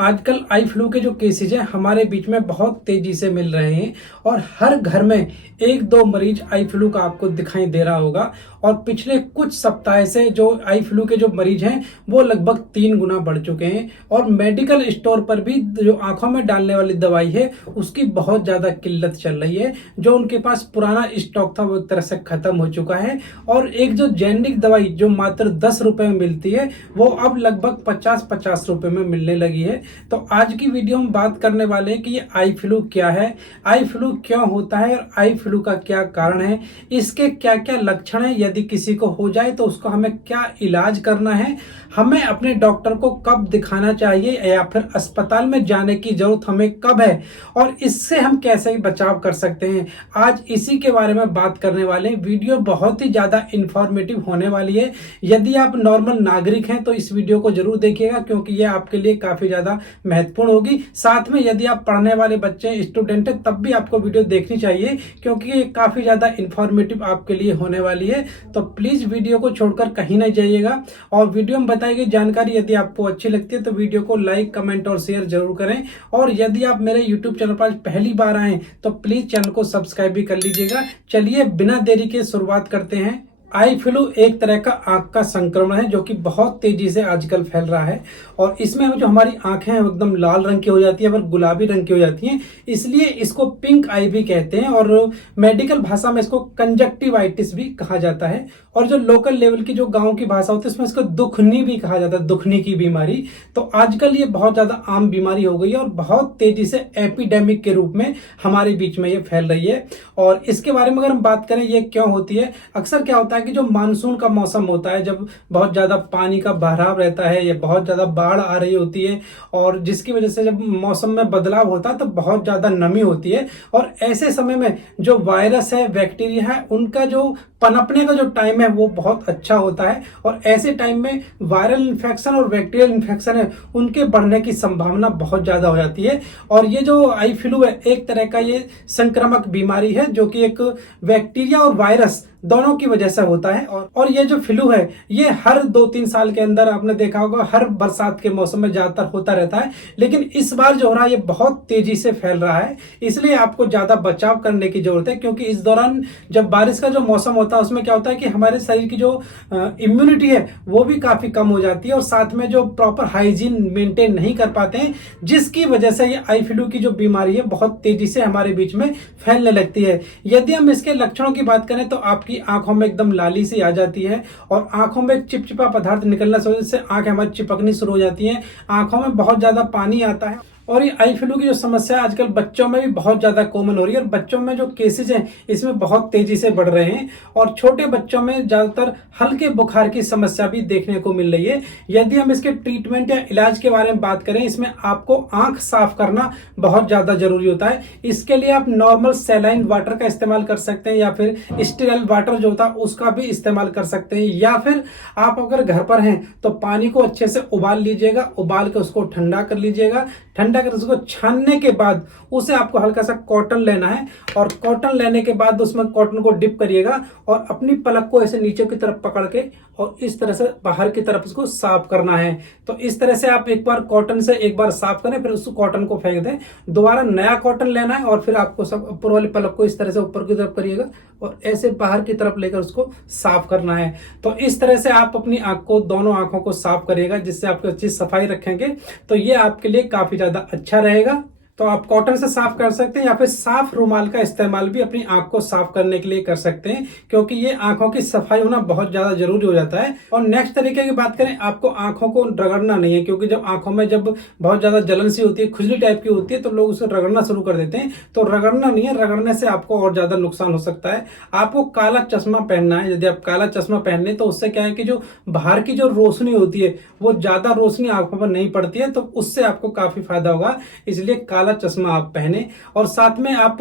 आजकल eye flu के जो केसेज हैं हमारे बीच में बहुत तेजी से मिल रहे हैं और हर घर में एक दो मरीज आई फ्लू का आपको दिखाई दे रहा होगा। और पिछले कुछ सप्ताह से जो आई फ्लू के जो मरीज हैं वो लगभग 3 गुना बढ़ चुके हैं और मेडिकल स्टोर पर भी जो आंखों में डालने वाली दवाई है उसकी बहुत ज्यादा किल्लत चल रही है। जो उनके पास पुराना स्टॉक था वो एक तरह से खत्म हो चुका है और एक जो जेनेरिक दवाई जो मात्र 10 रुपए में मिलती है वो अब लगभग 50-50 रुपए में मिलने लगी है। तो आज की वीडियो में बात करने वाले हैं कि ये आई फ्लू क्या है, आई फ्लू क्यों होता है और आई फ्लू का क्या कारण है, इसके क्या क्या लक्षण है, यदि किसी को हो जाए तो उसको हमें क्या इलाज करना है, हमें अपने डॉक्टर को कब दिखाना चाहिए या फिर अस्पताल में जाने की जरूरत हमें कब है और इससे हम कैसे बचाव कर सकते हैं। आज इसी के बारे में बात करने वाले हैं। वीडियो बहुत ही ज्यादा इंफॉर्मेटिव होने वाली है। यदि आप नॉर्मल नागरिक हैं तो इस वीडियो को जरूर देखिएगा क्योंकि यह आपके लिए काफी ज्यादा महत्वपूर्ण होगी। साथ में यदि आप पढ़ने वाले बच्चे स्टूडेंट हैं तब भी आपको वीडियो देखनी चाहिए क्योंकि ये काफी ज्यादा इंफॉर्मेटिव आपके लिए होने वाली है। तो प्लीज वीडियो को छोड़कर कहीं नहीं जाइएगा और वीडियो में बताई गई जानकारी यदि आपको अच्छी लगती है तो वीडियो को लाइक, कमेंट और शेयर जरूर करें। और यदि आप मेरे यूट्यूब चैनल पर पहली बार आए तो प्लीज चैनल को सब्सक्राइब भी कर लीजिएगा। चलिए बिना देरी के शुरुआत करते हैं। आई फ्लू एक तरह का आंख का संक्रमण है जो कि बहुत तेजी से आजकल फैल रहा है और इसमें जो हमारी आंखें हैं एकदम लाल रंग की हो जाती है और गुलाबी रंग की हो जाती हैं, इसलिए इसको पिंक आई भी कहते हैं और मेडिकल भाषा में इसको कंजक्टिवाइटिस भी कहा जाता है। और जो लोकल लेवल की जो गांव की भाषा होती है उसमें इसको दुखनी भी कहा जाता है, दुखनी की बीमारी। तो आजकल ये बहुत ज्यादा आम बीमारी हो गई है और बहुत तेजी से एपिडेमिक के रूप में हमारे बीच में ये फैल रही है। और इसके बारे में अगर हम बात करें ये क्यों होती है, अक्सर क्या होता है कि जो मानसून का मौसम होता है जब बहुत ज्यादा पानी का बहाव रहता है या बहुत ज्यादा बाढ़ आ रही होती है और जिसकी वजह से जब मौसम में बदलाव होता है तो बहुत ज्यादा नमी होती है और ऐसे समय में जो वायरस है, बैक्टीरिया है, उनका जो पनपने का जो टाइम है वो बहुत अच्छा होता है और ऐसे टाइम में वायरल इन्फेक्शन और बैक्टीरियल इन्फेक्शन है उनके बढ़ने की संभावना बहुत ज्यादा हो जाती है। और ये जो आई फ्लू है एक तरह का ये संक्रामक बीमारी है जो कि एक बैक्टीरिया और वायरस दोनों की वजह से होता है। और ये जो फ्लू है ये हर 2-3 साल के अंदर आपने देखा होगा हर बरसात के मौसम में ज्यादातर होता रहता है, लेकिन इस बार जो हो रहा है ये बहुत तेजी से फैल रहा है, इसलिए आपको ज्यादा बचाव करने की जरूरत है। क्योंकि इस दौरान जब बारिश का जो मौसम होता है उसमें क्या होता है कि हमारे शरीर की जो इम्यूनिटी है वो भी काफी कम हो जाती है और साथ में जो प्रॉपर हाइजीन मेंटेन नहीं कर पाते हैं, जिसकी वजह से ये आई फ्लू की जो बीमारी है बहुत तेजी से हमारे बीच में फैलने लगती है। यदि हम इसके लक्षणों की बात करें तो आपकी आंखों में एकदम लाली सी आ जाती है और आंखों में चिपचिपा पदार्थ निकलना शुरू, से आंखें हमारी चिपकनी शुरू हो जाती हैं, आंखों में बहुत ज्यादा पानी आता है। और ये आई फ्लू की जो समस्या आजकल बच्चों में भी बहुत ज्यादा कॉमन हो रही है और बच्चों में जो केसेज हैं इसमें बहुत तेजी से बढ़ रहे हैं और छोटे बच्चों में ज्यादातर हल्के बुखार की समस्या भी देखने को मिल रही है। यदि हम इसके ट्रीटमेंट या इलाज के बारे में बात करें, इसमें आपको आंख साफ करना बहुत ज्यादा जरूरी होता है। इसके लिए आप नॉर्मल सैलाइन वाटर का इस्तेमाल कर सकते हैं या फिर स्टेराइल वाटर जो होता है उसका भी इस्तेमाल कर सकते हैं, या फिर आप अगर घर पर हैं तो पानी को अच्छे से उबाल लीजिएगा, उबाल के उसको ठंडा कर लीजिएगा। ठंडा कर उसको छानने के बाद उसे आपको हल्का सा कॉटन लेना है और कॉटन लेने के बाद उसमें कॉटन को डिप करिएगा और अपनी पलक को ऐसे नीचे की तरफ पकड़ के और इस तरह से बाहर की तरफ उसको साफ करना है। तो इस तरह से आप एक बार कॉटन से एक बार साफ करें, फिर उस कॉटन को फेंक दें, दोबारा नया कॉटन लेना है और फिर आपको सब ऊपर वाली पलक को इस तरह से ऊपर की तरफ करिएगा और ऐसे बाहर की तरफ लेकर उसको साफ करना है। तो इस तरह से आप अपनी आंख को, दोनों आंखों को साफ करिएगा, जिससे आपकी अच्छी सफाई रखेंगे तो ये आपके लिए काफी ज्यादा अच्छा रहेगा। तो आप कॉटन से साफ कर सकते हैं या फिर साफ रुमाल का इस्तेमाल भी अपनी आंख को साफ करने के लिए कर सकते हैं क्योंकि ये आंखों की सफाई होना बहुत ज्यादा जरूरी हो जाता है। और नेक्स्ट तरीके की बात करें, आपको आंखों को रगड़ना नहीं है क्योंकि जब आंखों में जब बहुत ज्यादा जलन सी होती है, खुजली टाइप की होती है तो लोग उसे रगड़ना शुरू कर देते हैं। तो रगड़ना नहीं है, रगड़ने से आपको और ज्यादा नुकसान हो सकता है। आपको काला चश्मा पहनना है। यदि आप काला चश्मा पहनने तो उससे क्या है कि जो बाहर की जो रोशनी होती है वो ज्यादा रोशनी आंखों पर नहीं पड़ती है, तो उससे आपको काफी फायदा होगा, इसलिए काला चश्मा आप पहने। और साथ में आप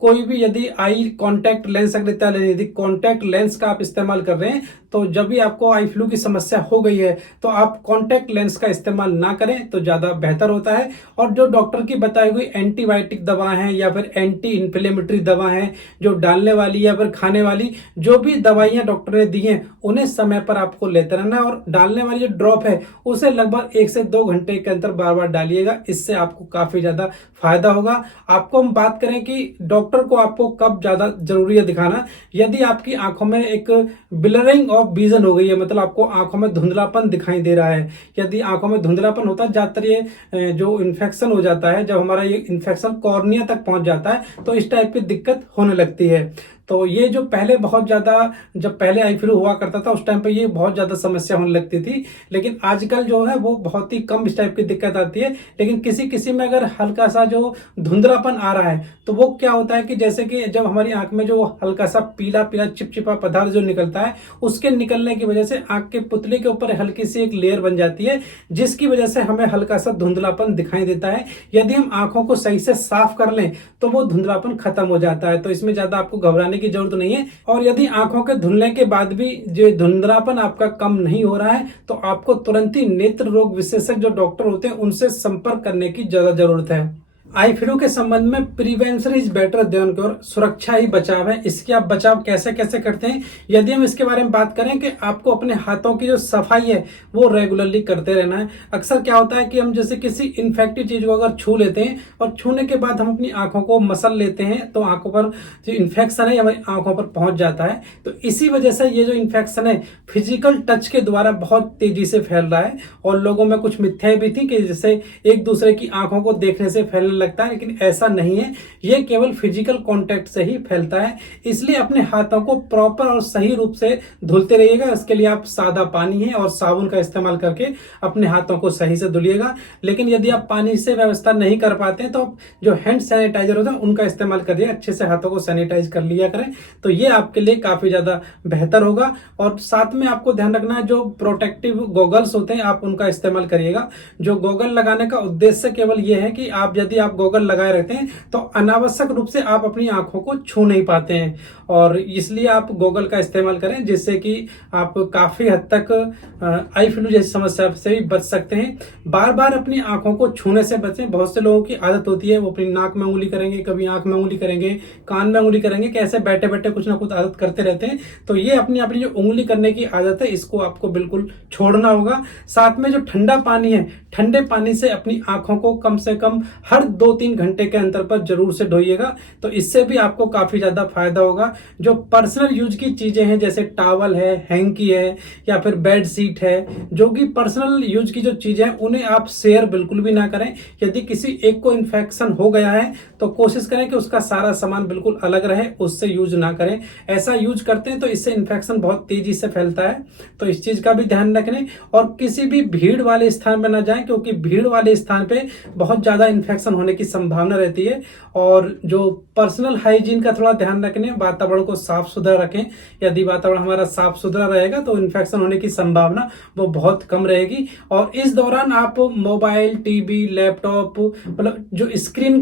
कोई भी यदि आई कॉन्टैक्ट लेंस, अगर यदि कॉन्टैक्ट लेंस का आप इस्तेमाल कर रहे हैं तो जब भी आपको आई फ्लू की समस्या हो गई है तो आप कॉन्टैक्ट लेंस का इस्तेमाल ना करें तो ज़्यादा बेहतर होता है। और जो डॉक्टर की बताई हुई एंटीबायोटिक दवा है या फिर एंटी इन्फ्लेमेटरी दवा है, जो डालने वाली या फिर खाने वाली जो भी दवाइयाँ डॉक्टर ने दी हैं, उन्हें समय पर आपको लेते रहना है। और डालने वाली जो ड्रॉप है उसे लगभग 1 से 2 घंटे के अंदर बार बार डालिएगा, इससे आपको काफ़ी ज़्यादा फायदा होगा। आपको हम बात करें कि डॉक्टर को आपको कब ज़्यादा जरूरी है दिखाना, यदि आपकी आंखों में एक ब्लरिंग ऑफ विजन हो गई है, मतलब आपको आंखों में धुंधलापन दिखाई दे रहा है। यदि आंखों में धुंधलापन होता है, ज्यादातर ये जो इन्फेक्शन हो जाता है, जब हमारा ये इन्फेक्शन कॉर्निया तक पहुंच जाता है तो इस टाइप की दिक्कत होने लगती है। तो ये जो पहले बहुत ज्यादा, जब पहले आई फ्लू हुआ करता था उस टाइम पे ये बहुत ज्यादा समस्या होने लगती थी, लेकिन आजकल जो है वो बहुत ही कम इस टाइप की दिक्कत आती है। लेकिन किसी किसी में अगर हल्का सा जो धुंधलापन आ रहा है तो वो क्या होता है कि जैसे कि जब हमारी आंख में जो हल्का सा पीला पीला चिपचिपा पदार्थ जो निकलता है, उसके निकलने की वजह से आंख के पुतले के ऊपर हल्की सी एक लेयर बन जाती है, जिसकी वजह से हमें हल्का सा धुंधलापन दिखाई देता है। यदि हम आंखों को सही से साफ कर लें तो वो धुंधलापन खत्म हो जाता है, तो इसमें ज्यादा आपको घबराने की जरूरत नहीं है। और यदि आंखों के धुलने के बाद भी जो धुंधलापन आपका कम नहीं हो रहा है तो आपको तुरंत ही नेत्र रोग विशेषज्ञ जो डॉक्टर होते हैं उनसे संपर्क करने की ज्यादा जरूरत है। आई फ्लू के संबंध में prevention is better than cure, सुरक्षा ही बचाव है। इसके आप बचाव कैसे कैसे करते हैं, यदि हम इसके बारे में बात करें कि आपको अपने हाथों की जो सफाई है वो रेगुलरली करते रहना है। अक्सर क्या होता है कि हम जैसे किसी इन्फेक्टिव चीज को अगर छू लेते हैं और छूने के बाद हम अपनी आंखों को मसल लेते हैं तो आंखों पर जो इन्फेक्शन है हमारी आंखों पर पहुंच जाता है। तो इसी वजह से ये जो इन्फेक्शन है फिजिकल टच के द्वारा बहुत तेजी से फैल रहा है। और लोगों में कुछ मिथ्याएं भी थी कि जैसे एक दूसरे की आंखों को देखने से फैलने लगता है, लेकिन ऐसा नहीं है, ये केवल फिजिकल कांटेक्ट से ही फैलता है। इसलिए अपने हाथों को प्रॉपर और सही रूप से धुलते रहिएगा। इसके लिए आप सादा पानी है और साबुन का इस्तेमाल करके अपने हाथों को सही से धुलिएगा। लेकिन यदि आप पानी से व्यवस्था नहीं कर पाते हैं तो आप जो हैंड सैनिटाइजर होता है उनका इस्तेमाल करिए, अच्छे से हाथों को सैनिटाइज कर लिया करें, तो ये आपके लिए काफी ज्यादा बेहतर होगा। और साथ में आपको ध्यान रखना है जो प्रोटेक्टिव गॉगल्स होते हैं आप उनका इस्तेमाल करिएगा। जो गॉगल लगाने का उद्देश्य केवल ये है कि आप यदि आप गॉगल लगाए रहते हैं तो अनावश्यक रूप से आप अपनी आंखों को छू नहीं पाते हैं, और इसलिए आप गॉगल का इस्तेमाल करें, जिससे कि आप काफी हद तक आई फ्लू जैसी समस्या से भी बच सकते हैं। बार बार अपनी आंखों को छूने से बचें। बहुत से लोगों की आदत होती है वो अपनी नाक में उंगली करेंगे, कभी आंख में उंगली करेंगे, कान में उंगली करेंगे, कैसे बैठे बैठे कुछ ना कुछ आदत करते रहते हैं। तो ये अपनी जो उंगली करने की आदत है इसको आपको बिल्कुल छोड़ना होगा। साथ में जो ठंडा पानी है, ठंडे पानी से अपनी आंखों को कम से कम हर 2-3 घंटे के अंतर पर जरूर से धोइएगा, तो इससे भी आपको काफी ज्यादा फायदा होगा। जो पर्सनल यूज की चीजें हैं जैसे टॉवल है, हैंकी है या फिर बेड शीट है, जो कि पर्सनल यूज की जो चीजें हैं उन्हें आप शेयर बिल्कुल भी ना करें। यदि किसी एक को इन्फेक्शन हो गया है तो कोशिश करें कि उसका सारा सामान बिल्कुल अलग रहे, उससे यूज ना करें। ऐसा यूज करते हैं तो इससे इन्फेक्शन बहुत तेजी से फैलता है, तो इस चीज का भी ध्यान रखें। और किसी भी भीड़ वाले स्थान पर ना जाएं, क्योंकि भीड़ वाले स्थान पे बहुत ज्यादा इन्फेक्शन होने की संभावना रहती है। और जो पर्सनल हाइजीन का थोड़ा ध्यान रखने, वातावरण को साफ सुथरा रखें। यदि वातावरण हमारा साफ सुथरा रहेगा तो इन्फेक्शन होने की संभावना वो बहुत कम रहेगी। और इस दौरान आप मोबाइल, टीवी, लैपटॉप, मतलब जो स्क्रीन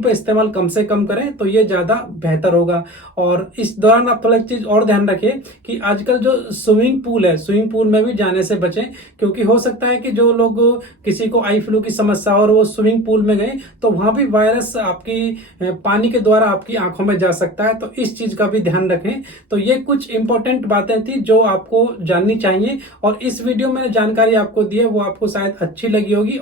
पे इस्तेमाल कम से कम करें तो ये ज्यादा बेहतर होगा। और इस दौरान आप थोड़ा एक चीज और ध्यान रखिए कि आजकल जो स्विमिंग पूल है, स्विमिंग पूल में भी जाने से बचें, क्योंकि हो सकता है कि जो लोग, किसी को आई फ्लू की समस्या और वो स्विमिंग पूल में गए तो वहां भी वायरस आपकी पानी के द्वारा आपकी आंखों में जा सकता है, तो इस चीज का भी ध्यान रखें। तो ये कुछ इंपॉर्टेंट बातें थी जो आपको जाननी चाहिए, और इस वीडियो में जानकारी आपको दी है वो आपको शायद अच्छी लगी होगी,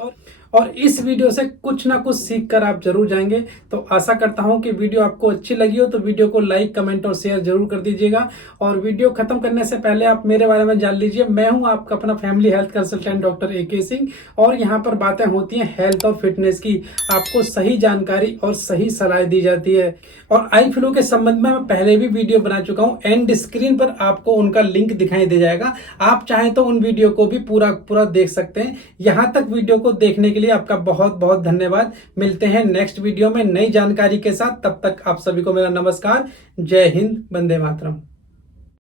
और इस वीडियो से कुछ ना कुछ सीख कर आप जरूर जाएंगे। तो आशा करता हूं कि वीडियो आपको अच्छी लगी हो, तो वीडियो को लाइक, कमेंट और शेयर जरूर कर दीजिएगा। और वीडियो खत्म करने से पहले आप मेरे बारे में जान लीजिए, मैं हूं आपका अपना family health consultant doctor AK Singh, और यहाँ पर बातें होती हैं हेल्थ और फिटनेस की। आपको सही जानकारी और सही सलाह दी जाती है। और आई फ्लू के संबंध में मैं पहले भी वीडियो बना चुका हूं, एंड स्क्रीन पर आपको उनका लिंक दिखाई दे जाएगा। आप चाहें तो उन वीडियो को भी पूरा देख सकते हैं। यहाँ तक वीडियो को देखने के लिए आपका बहुत बहुत धन्यवाद। मिलते हैं नेक्स्ट वीडियो में नई जानकारी के साथ, तब तक आप सभी को मेरा नमस्कार। जय हिंद, वंदे मातरम।